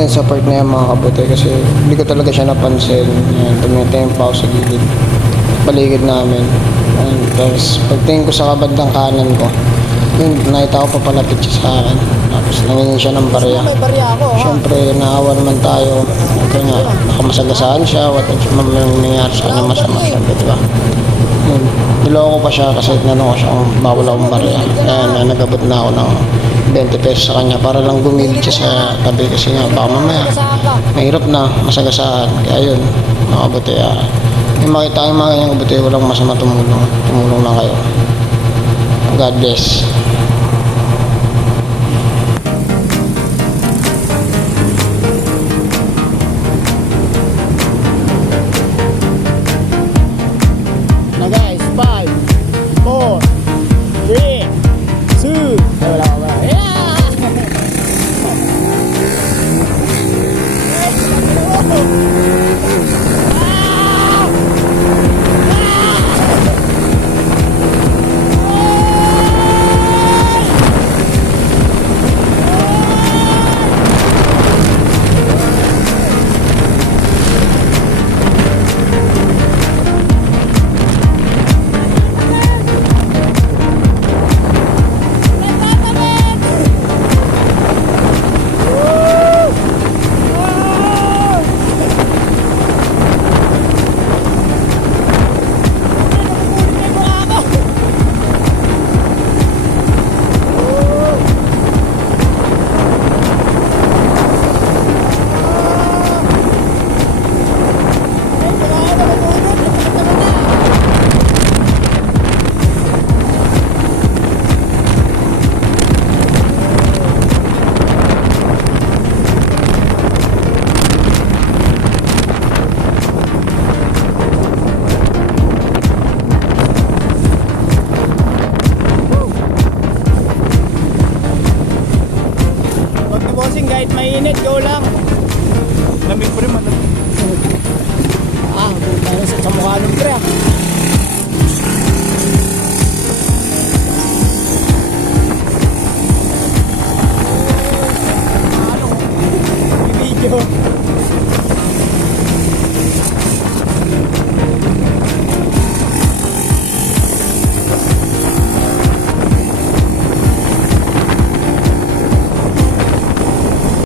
Yan, sa part na yan mga kabuti kasi hindi ko talaga siya napansin. Yan, tumitempa ako sa gilid. Paligid namin. Yan, tapos pagtingin ko sa kabandang kanan ko, yun, nakita ko papalapit siya sa akin. Tapos nangingin siya ng barya. May barya ako, ha? Siyempre, naawa naman tayo. Siyempre nga, nakamasagasaan siya. What if may nangyari sa kanya masama, siyempre, diba? Yun, niloko ko pa siya kasi tinanong ko siya kung bawal akong barya. Kaya nagabot na ako ng 20 pesos sa kanya para lang gumilid siya sa tabi kasi nga baka mamaya mahirap na masagasaan. Kaya yun, makabuti. Yung makita yung mga kanyang kabuti, walang masama tumulong lang kayo. God bless. Na guys, 5, 4, 3, 2, wala. Kahit mainit, go lang. Lamig pa rin, malamig. Sa mukha ng pre.